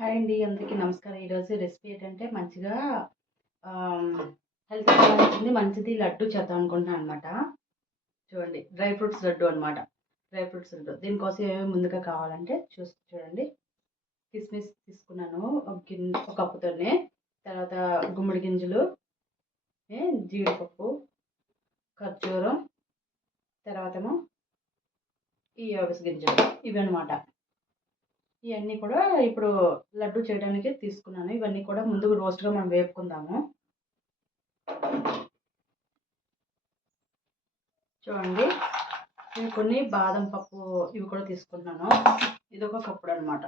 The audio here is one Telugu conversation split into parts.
హాయ్ అండి అందరికీ నమస్కారం. ఈరోజు రెసిపీ ఏంటంటే మంచిగా హెల్త్ సంబంధించింది మంచిది లడ్డు చేద్దాం అనుకుంటున్నాను అనమాట చూడండి డ్రై ఫ్రూట్స్ లడ్డు అనమాట డ్రై ఫ్రూట్స్ లడ్డు. దీనికోసం ఏమేమి ముందుగా కావాలంటే చూసి చూడండి. కిస్మిస్ తీసుకున్నాను ఒక ఒక కప్పుతోనే. తర్వాత గుమ్మడి గింజలు జీడిపప్పు ఖర్జూరం తర్వాతేమో ఈ అవిసె గింజలు. ఇవి అనమాట ఇవన్నీ కూడా ఇప్పుడు లడ్డు చేయడానికి తీసుకున్నాను. ఇవన్నీ కూడా ముందు రోస్ట్గా మనం వేపుకుందాము. చూడండి. ఇవి కొన్ని బాదం పప్పు ఇవి కూడా తీసుకున్నాను. ఇది ఒక కప్పుడు అనమాట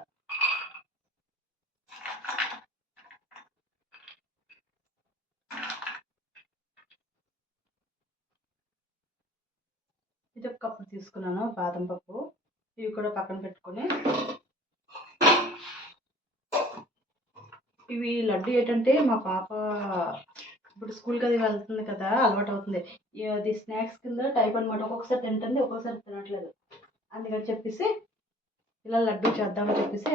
ఇది ఒక కప్పుడు తీసుకున్నాను బాదం పప్పు. ఇవి కూడా పక్కన పెట్టుకొని ఇవి లడ్డు ఏంటంటే మా పాప ఇప్పుడు స్కూల్కి అది వెళ్తుంది కదా అలవాటు అవుతుంది. అది స్నాక్స్ కింద టైప్ అనమాట ఒక్కొక్కసారి తింటుంది ఒక్కొక్కసారి తినట్లేదు. అందుకని చెప్పేసి ఇలా లడ్డు చేద్దామని చెప్పేసి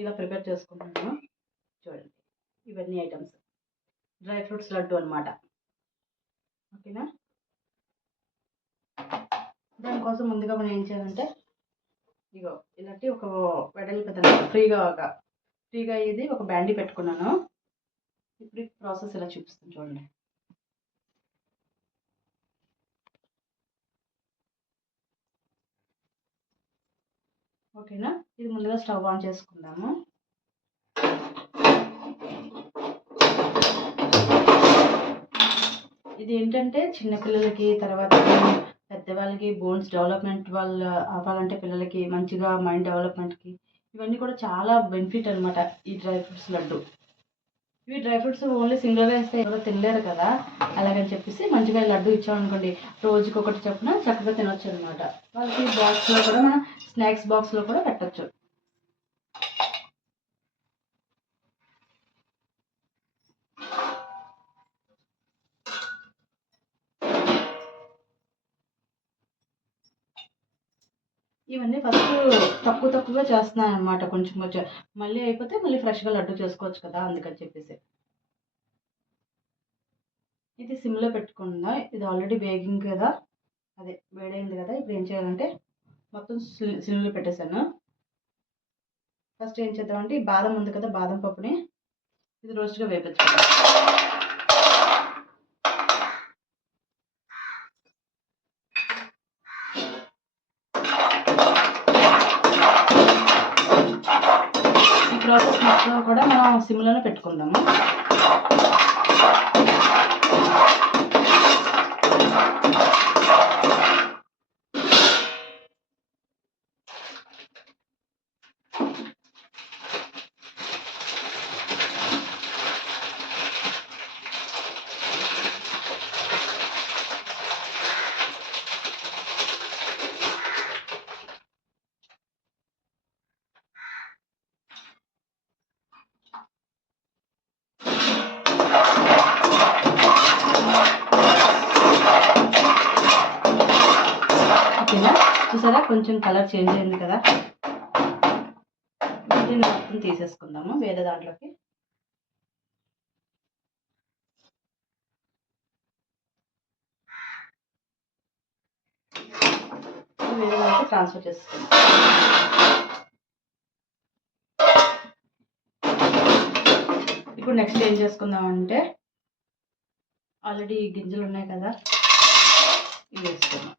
ఇలా ప్రిపేర్ చేసుకుంటున్నాను. చూడండి ఇవన్నీ ఐటమ్స్ డ్రై ఫ్రూట్స్ లడ్డు అనమాట ఓకేనా? దానికోసం ముందుగా మనం ఏం చేయాలంటే ఇగో ఇలాంటి ఒక వెడల్పు ఫ్రీగా ఒక ఫ్రీగా ఇది ఒక బ్యాండీ పెట్టుకున్నాను. ఇప్పుడు ప్రాసెస్ ఇలా చూపిస్తాను చూడండి. ఓకేనా? ఇది ముందుగా స్టవ్ ఆన్ చేసుకుందాము. ఇది ఏంటంటే చిన్నపిల్లలకి తర్వాత పెద్దవాళ్ళకి బోన్స్ డెవలప్మెంట్ వాళ్ళ అవ్వాలంటే పిల్లలకి మంచిగా మైండ్ డెవలప్మెంట్కి ఇవన్నీ కూడా చాలా బెనిఫిట్ అనమాట ఈ డ్రై ఫ్రూట్స్ లడ్డు. ఇవి డ్రై ఫ్రూట్స్ ఓన్లీ సింగిల్గా వేస్తే ఎవరో తినలేరు కదా? అలాగని చెప్పేసి మంచిగా లడ్డు ఇచ్చామనుకోండి రోజుకి ఒకటి చొప్పున చక్కగా తినొచ్చు అనమాట వాళ్ళకి బాక్స్లో కూడా మనం స్నాక్స్ బాక్స్లో కూడా పెట్టచ్చు. ఇవన్నీ ఫస్ట్ తక్కువ తక్కువగా చేస్తున్నాను అనమాట కొంచెం కొంచెం. మళ్ళీ అయిపోతే మళ్ళీ ఫ్రెష్గా లడ్డు చేసుకోవచ్చు కదా అందుకని చెప్పేసి. ఇది సిమ్లో పెట్టుకుందా ఇది ఆల్రెడీ బేగింగ్ కదా. అదే వేడైంది కదా. ఇప్పుడు ఏం చేయాలంటే మొత్తం సిమ్లో పెట్టేశాను. ఫస్ట్ ఏం చేద్దామంటే ఈ బాదం ఉంది కదా బాదం పప్పుని ఇది రోస్ట్గా వేపించుకుందాం. సిమ్లోనే పెట్టుకుందాము. దీన్ని మొత్తం తీసేసుకుందాము. వేరే దాంట్లోకి. వేరే దాంట్లో ట్రాన్స్ఫర్ చేసుకుందాం. ఇప్పుడు నెక్స్ట్ ఏం చేసుకుందామంటే ఆల్రెడీ గింజలు ఉన్నాయి కదా ఇవి వేసుకుందాం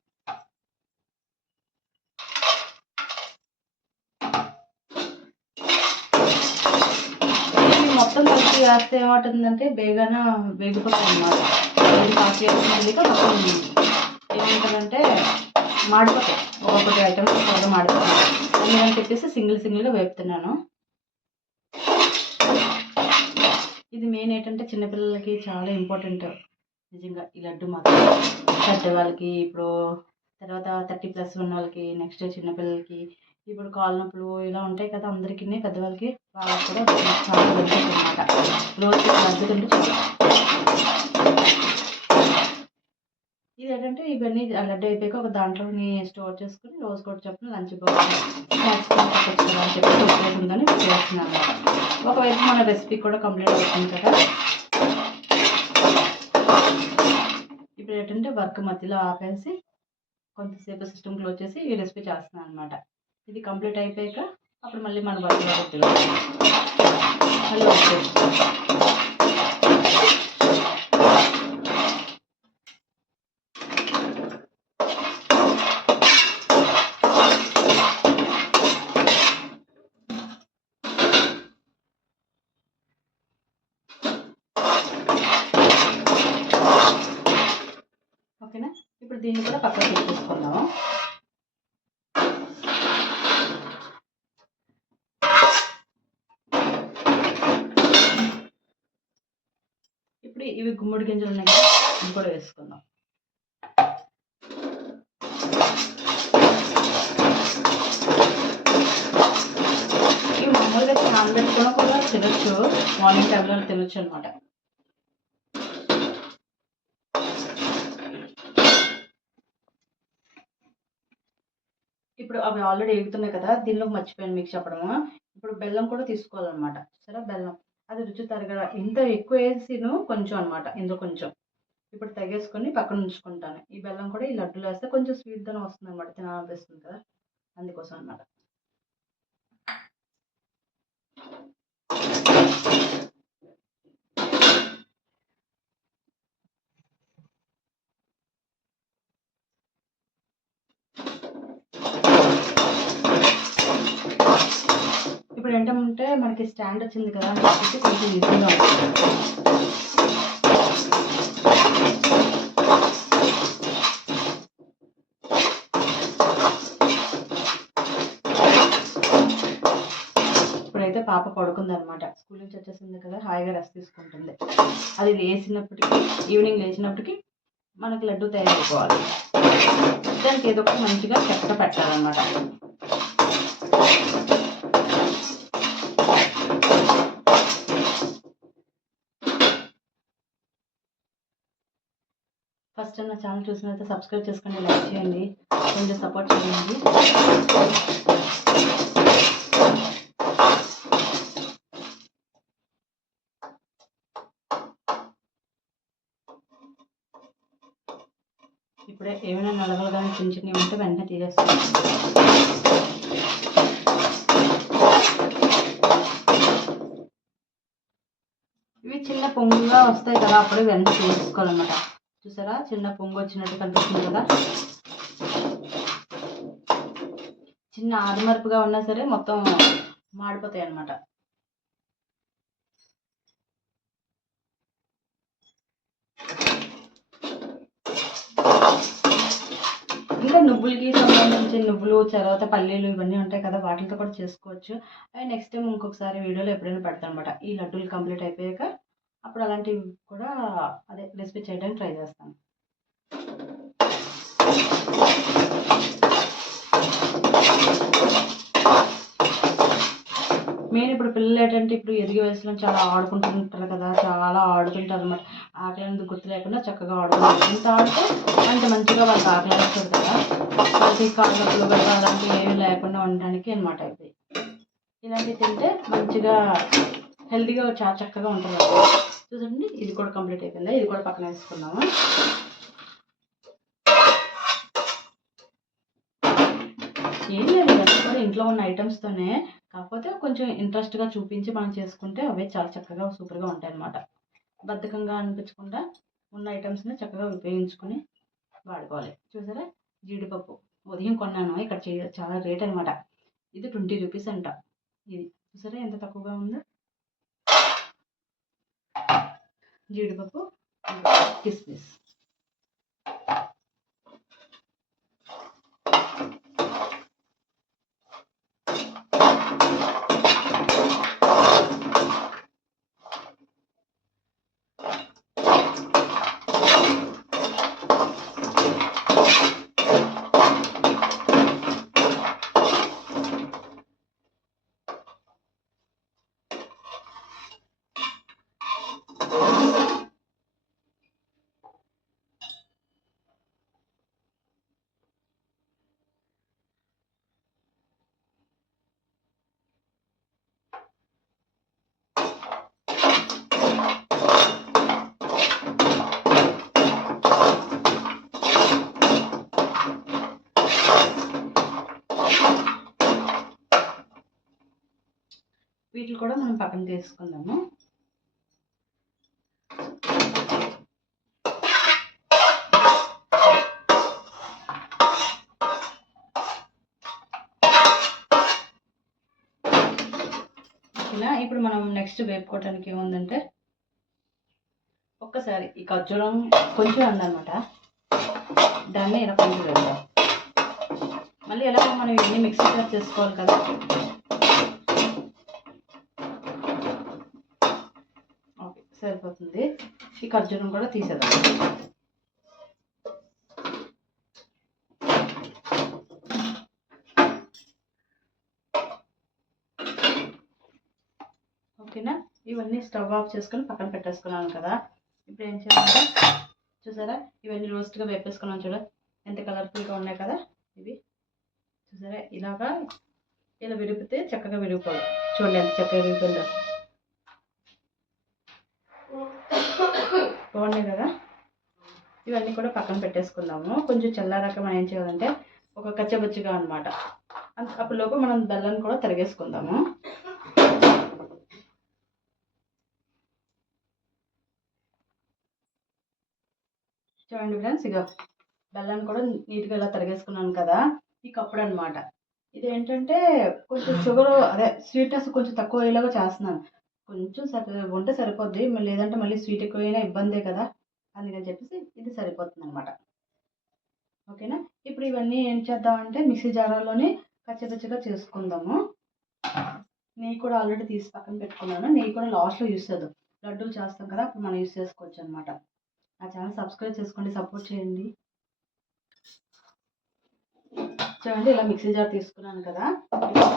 ఇవి మొత్తం కలిపి వేస్తే ఏమవుతుందంటే బేగాన వేగిపోతుంది అన్నమాట. ఇది కాఫీ వేసుకుంటే మొత్తం ఏమవుతుందంటే మాడిపోతాయి. ఒక్కొక్కటి ఐటమ్స్ త్వరగా మాడిపోతాయి. అందుకని చెప్పేసి సింగిల్ సింగిల్గా వేపుతున్నాను. ఇది మెయిన్ ఏంటంటే చిన్నపిల్లలకి చాలా ఇంపార్టెంట్ నిజంగా ఈ లడ్డు మాత్రం. పెద్దవాళ్ళకి ఇప్పుడు తర్వాత థర్టీ ప్లస్ ఉన్న వాళ్ళకి నెక్స్ట్ చిన్నపిల్లలకి ఇప్పుడు కాళ్ళ నొప్పులు ఇలా ఉంటాయి కదా అందరికీ పెద్దవాళ్ళకి వాళ్ళకి కూడా చాలా మంచిది అనమాట రోజు లడ్డు తింటే ఇది ఏంటంటే ఇవన్నీ లడ్డు అయిపోయాక ఒక దాంట్లోని స్టోర్ చేసుకుని రోజు కూడా చెప్పిన లంచ్ బాక్స్ అని చెప్పి ఉందని చేస్తున్నాను. ఒకవైపు మన రెసిపీ కూడా కంప్లీట్ అవుతుంది కదా. ఇప్పుడు ఏంటంటే వర్క్ మధ్యలో ఆపేసి కొంతసేపు సిస్టమ్ క్లోజ్ చేసి ఈ రెసిపీ చేస్తున్నాను అనమాట ఇది కంప్లీట్ అయిపోయాక అప్పుడు మళ్ళీ మన వర్క్ మళ్ళీ ఇవి గుమ్మడి గింజలు ఉన్నాయి ఇవి కూడా వేసుకుందాం. ఇవి మామూలుగా అందరికీ కూడా తినొచ్చు మార్నింగ్ టైంలో తినొచ్చు అనమాట ఇప్పుడు అవి ఆల్రెడీ ఎగుతున్నాయి కదా దీనిలో మర్చిపోయాను మీకు చెప్పడము. ఇప్పుడు బెల్లం కూడా తీసుకోవాలన్నమాట. సరే బెల్లం. అది రుచి తరగ ఇంత ఎక్కువ వేసిను కొంచెం అనమాట ఇందులో కొంచెం. ఇప్పుడు తగేసుకొని పక్కన ఉంచుకుంటాను. ఈ బెల్లం కూడా ఈ లడ్డూలు వేస్తే కొంచెం స్వీట్గా వస్తుంది అనమాట తినాలనిపిస్తుంది కదా. అందుకోసం అనమాట ఇప్పుడు ఏంటంటే మనకి స్టాండ్ వచ్చింది కదా అని చెప్పేసి కొంచెం ఈజీగా ఉంటుంది ఇప్పుడైతే పాప పడుకుంది అనమాట స్కూల్ నుంచి వచ్చేసింది కదా హాయిగా రెస్ట్ తీసుకుంటుంది. అది లేచినప్పటికీ ఈవినింగ్ లేచినప్పటికీ మనకి లడ్డు తయారైపోవాలి. దానికి ఏదో ఒకటి మంచిగా చెక్క పెట్టాలన్నమాట. ఫస్ట్ నా ఛానల్ చూసినైతే సబ్స్క్రైబ్ చేసుకోండి లైక్ చేయండి. కొంచెం సపోర్ట్ చేయండి. ఇప్పుడే ఏమైనా నలగలు కానీ చిన్న చిన్నవి ఉంటే వెంటనే తీసేస్తాను. ఇవి చిన్న పొంగుగా వస్తాయి కదా అప్పుడే వెంటనే తీసుకోవాలన్నమాట. చూసారా? చిన్న పొంగు వచ్చినట్టు కనిపిస్తుంది కదా? చిన్న ఆదిమరుపుగా ఉన్నా సరే మొత్తం మాడిపోతాయి అన్నమాట. ఇంకా నువ్వులకి సంబంధించిన నువ్వులు తర్వాత పల్లీలు ఇవన్నీ ఉంటాయి కదా వాటితో కూడా చేసుకోవచ్చు. అండ్ నెక్స్ట్ టైం ఇంకొకసారి వీడియోలో ఎప్పుడైనా పెడతాను అనమాట ఈ లడ్డూలు కంప్లీట్ అయిపోయాక అప్పుడు అలాంటివి కూడా అదే రెసిపీ చేయడానికి ట్రై చేస్తాను. మెయిన్ ఇప్పుడు పిల్లలు ఏంటంటే ఇప్పుడు ఎదిగే వయసులో చాలా ఆడుకుంటుంటారు కదా చాలా ఆడుతుంటారు అనమాట ఆకలి అనేది గుర్తు లేకుండా చక్కగా ఆడుకుంటారు. ఎంత ఆడితే అంత మంచిగా వాళ్ళకి ఆకలి వేస్తుంది కదా. వాళ్ళకి కాళ్ళప్పుడు అలాంటివి ఏమీ లేకుండా ఉండడానికి అనమాట ఇది ఇలాంటివి తింటే మంచిగా హెల్తీగా చాలా చక్కగా ఉంటుంది చూడండి ఇది కూడా కంప్లీట్ అయిపోయింది? ఇది కూడా పక్కన వేసుకుందాము? ఏం లేదు కూడా ఇంట్లో ఉన్న ఐటమ్స్తోనే కాకపోతే కొంచెం ఇంట్రెస్ట్గా చూపించి మనం చేసుకుంటే అవే చాలా చక్కగా సూపర్గా ఉంటాయి అన్నమాట. బద్ధకంగా అనిపించకుండా ఉన్న ఐటమ్స్ని చక్కగా ఉపయోగించుకొని వాడుకోవాలి. చూసారా? జీడిపప్పు ఉదయం కొన్నాను. ఇక్కడ చే- చాలా రేట్ అనమాట ఇది ట్వంటీ రూపీస్ అంట. ఇది చూసారా ఎంత తక్కువగా ఉందో? జీడిపప్పు కిస్మిస్. కూడా మనం పక్కన తీసుకుందాము ఇలా ఇప్పుడు మనం నెక్స్ట్ వేపుకోవడానికి ఏముందంటే ఒక్కసారి ఈ ఖర్జూరం కొంచెం ఉందన్నమాట. దాన్ని ఇలా కొంచెం వేద్దాం. మళ్ళీ ఎలా మనం ఇవన్నీ మిక్సీ చేసుకోవాలి కదా? సరిపోతుంది. ఈ ఖర్జూరం కూడా తీసేద్దాం. ఓకేనా? ఇవన్నీ స్టవ్ ఆఫ్ చేసుకొని పక్కన పెట్టేసుకున్నాను కదా. ఇప్పుడు ఏం చేయాలంటే చూసారా? ఇవన్నీ రోస్ట్గా వేపేసుకున్నాను చూడ. ఎంత కలర్ఫుల్గా ఉన్నాయి కదా ఇవి. చూసారా? ఇలాగా ఇలా విరిపితే చక్కగా విరిగిపోదు. చూడండి ఎంత చక్కగా విరిగిపోయిందో. బాగున్నాయి కదా? ఇవన్నీ కూడా పక్కన పెట్టేసుకుందాము. కొంచెం చల్లారాక మనం ఏం చేయాలంటే ఒక కచ్చబచ్చిగా అనమాట అప్పటిలోపు మనం బెల్లం కూడా తరిగేసుకుందాము. చూడండి ఫ్రెండ్స్ ఇక బెల్లాన్ని కూడా నీట్గా ఇలా తరిగేసుకున్నాను కదా ఈ కప్పుడు అనమాట ఇది ఏంటంటే కొంచెం షుగర్ అదే స్వీట్నెస్ కొంచెం తక్కువ అయ్యేలాగా చేస్తున్నాను. కొంచెం సరి వంట సరిపోద్ది. మళ్ళీ లేదంటే మళ్ళీ స్వీట్ ఎక్కువైనా ఇబ్బందే కదా? అందుకని చెప్పేసి ఇది సరిపోతుంది అనమాట ఓకేనా? ఇప్పుడు ఇవన్నీ ఏం చేద్దామంటే మిక్సీ జారాలోనే పచ్చిపచ్చిగా చేసుకుందాము. నెయ్యి కూడా ఆల్రెడీ తీసి పక్కన పెట్టుకున్నాను. నెయ్యి కూడా లాస్ట్లో యూస్ చేద్దాం. లడ్డూలు చేస్తాం కదా అప్పుడు మనం యూస్ చేసుకోవచ్చు అనమాట నా ఛానల్ సబ్స్క్రైబ్ చేసుకోండి సపోర్ట్ చేయండి. చూడండి ఇలా మిక్సీ జార్ తీసుకున్నాను కదా.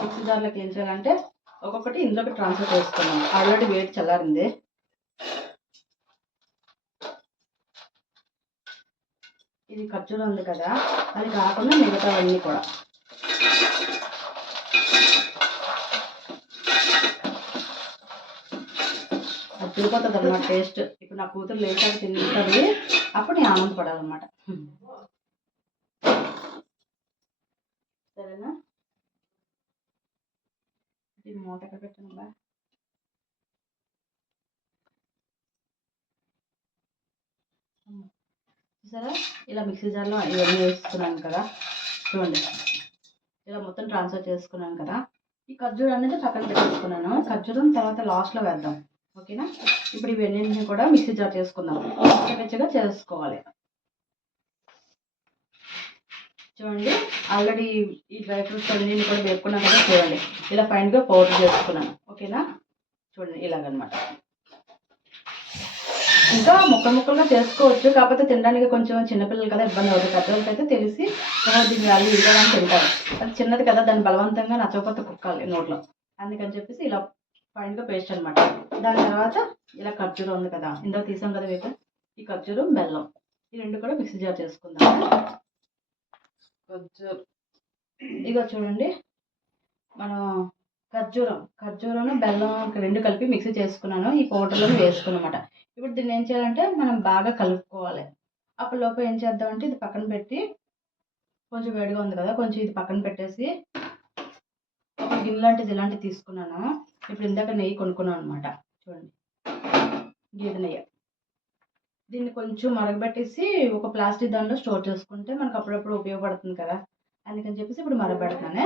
మిక్సీ జార్లోకి ఏం చేయాలంటే ఒక్కొక్కటి ఇందులోకి ట్రాన్స్ఫర్ చేసుకున్నాను ఆల్రెడీ వెయిట్ చల్లారింది. ఇది ఖర్జూరం ఉంది కదా అది కాకుండా మిగతావన్నీ కూడా. అది తిరిగిపోతుంది అనమాట టేస్ట్ ఇప్పుడు నా కూతురు లేచాక తింటుంది అప్పుడు నేను ఆనందపడాలన్నమాట. సరేనా? ఇది మూత ఎక్కడ చూసారా ఇలా మిక్సీ జార్లో ఇవన్నీ వేసుకున్నాను కదా. చూడండి. ఇలా మొత్తం ట్రాన్స్ఫర్ చేసుకున్నాను కదా. ఈ ఖర్జూరం అనేది పక్కన పెట్టేసుకున్నాను. ఖర్జూరం తర్వాత లాస్ట్లో వేద్దాం. ఓకేనా? ఇప్పుడు ఇవన్నీ కూడా మిక్సీ జార్ చేసుకుందాం. పచ్చగా చేసుకోవాలి. చూడండి. ఆల్రెడీ ఈ డ్రై ఫ్రూట్స్ అన్ని కూడా వేపుకున్నాను కదా చూడండి. ఇలా ఫైన్గా పౌడర్ చేసుకున్నాను. ఓకేనా? చూడండి ఇలాగనమాట. ఇంకా ముక్కలు ముక్కలుగా చేసుకోవచ్చు. కాకపోతే తినడానికి కొంచెం చిన్నపిల్లలు కదా ఇబ్బంది అవుతుంది. పెద్దవాళ్ళకి అయితే తెలిసి దీని దీన్ని వాళ్ళు ఇవ్వడం తింటారు. అది చిన్నది కదా దాన్ని బలవంతంగా నచ్చకపోతే కుక్కాలి నోట్లో. అందుకని చెప్పేసి ఇలా ఫైన్గా పేస్ట్ అనమాట. దాని తర్వాత ఇలా ఖర్జూరం ఉంది కదా ఇందులో తీసాం కదా వేపు ఈ ఖర్జూరం బెల్లం ఈ రెండు కూడా మిక్సీ జార్ చేసుకుందాం ఖర్జూరం. ఇదిగో చూడండి. మనం ఖర్జూరం ఖర్జూరం బెల్లం రెండు కలిపి మిక్సీ చేసుకున్నాను. ఈ పౌడర్లో వేసుకున్నమాట. ఇప్పుడు దీన్ని ఏం చేయాలంటే మనం బాగా కలుపుకోవాలి. అప్పుడు లోపల ఏం చేద్దామంటే ఇది పక్కన పెట్టి కొంచెం వేడిగా ఉంది కదా కొంచెం ఇది పక్కన పెట్టేసి ఒక గిన్నె లాంటిది ఇలాంటిది తీసుకున్నాను. ఇప్పుడు ఇందాక నెయ్యి కొనుక్కున్నాను అనమాట చూడండి. గీత నెయ్యి. దీన్ని కొంచెం మరగబెట్టేసి ఒక ప్లాస్టిక్ దానిలో స్టోర్ చేసుకుంటే మనకు అప్పుడప్పుడు ఉపయోగపడుతుంది కదా. అందుకని చెప్పేసి ఇప్పుడు మరగబెడతానే.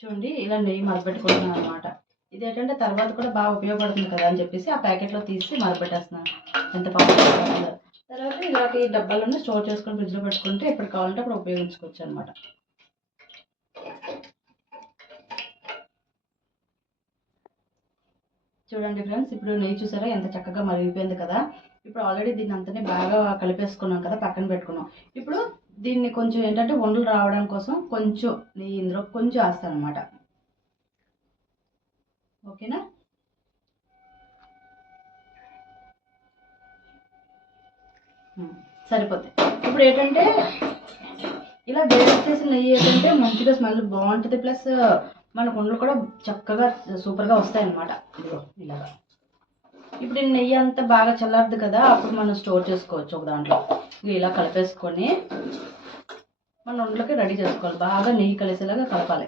చూడండి ఇలా నెయ్యి మరగబెట్టుకుంటున్నాను అనమాట ఇది ఏంటంటే తర్వాత కూడా బాగా ఉపయోగపడుతుంది కదా అని చెప్పేసి ఆ ప్యాకెట్లో తీసి మరగబెట్టేస్తున్నాను. ఎంత బాగుంటుంది తర్వాత ఇలాంటి డబ్బాలను స్టోర్ చేసుకొని ఫ్రిడ్జ్లో పెట్టుకుంటే ఎప్పుడు కావాలంటే అప్పుడు ఉపయోగించుకోవచ్చు అనమాట చూడండి ఫ్రెండ్స్ ఇప్పుడు నెయ్యి చూసారా? ఎంత చక్కగా మరిగిపోయింది కదా? ఇప్పుడు ఆల్రెడీ దీన్ని అంతనే బాగా కలిపేసుకున్నాం కదా పక్కన పెట్టుకున్నాం. ఇప్పుడు దీన్ని కొంచెం ఏంటంటే వండలు రావడం కోసం కొంచెం నెయ్యి ఇందులో కొంచెం వేస్తాను అనమాట ఓకేనా సరిపోతాయి ఇప్పుడు ఏంటంటే ఇలా వేడి చేసిన నెయ్యి ఏంటంటే మంచిగా స్మెల్ బాగుంటుంది. ప్లస్ మన కొండలు కూడా చక్కగా సూపర్గా వస్తాయి అన్నమాట ఇలాగా. ఇప్పుడు ఈ నెయ్యి అంతా బాగా చల్లారదు కదా అప్పుడు మనం స్టోర్ చేసుకోవచ్చు ఒక దాంట్లో. ఇలా కలిపేసుకొని మన వంటలకి రెడీ చేసుకోవాలి. బాగా నెయ్యి కలిసేలాగా కలపాలి.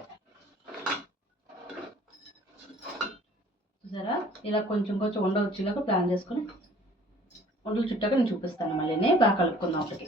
చూసారా? ఇలా కొంచెం కొంచెం ఉండ వచ్చేలాగా ప్లాన్ చేసుకొని ఉండలు చుట్టాక నేను చూపిస్తాను మళ్ళీ బాగా కలుపుకుందాం ఒకటి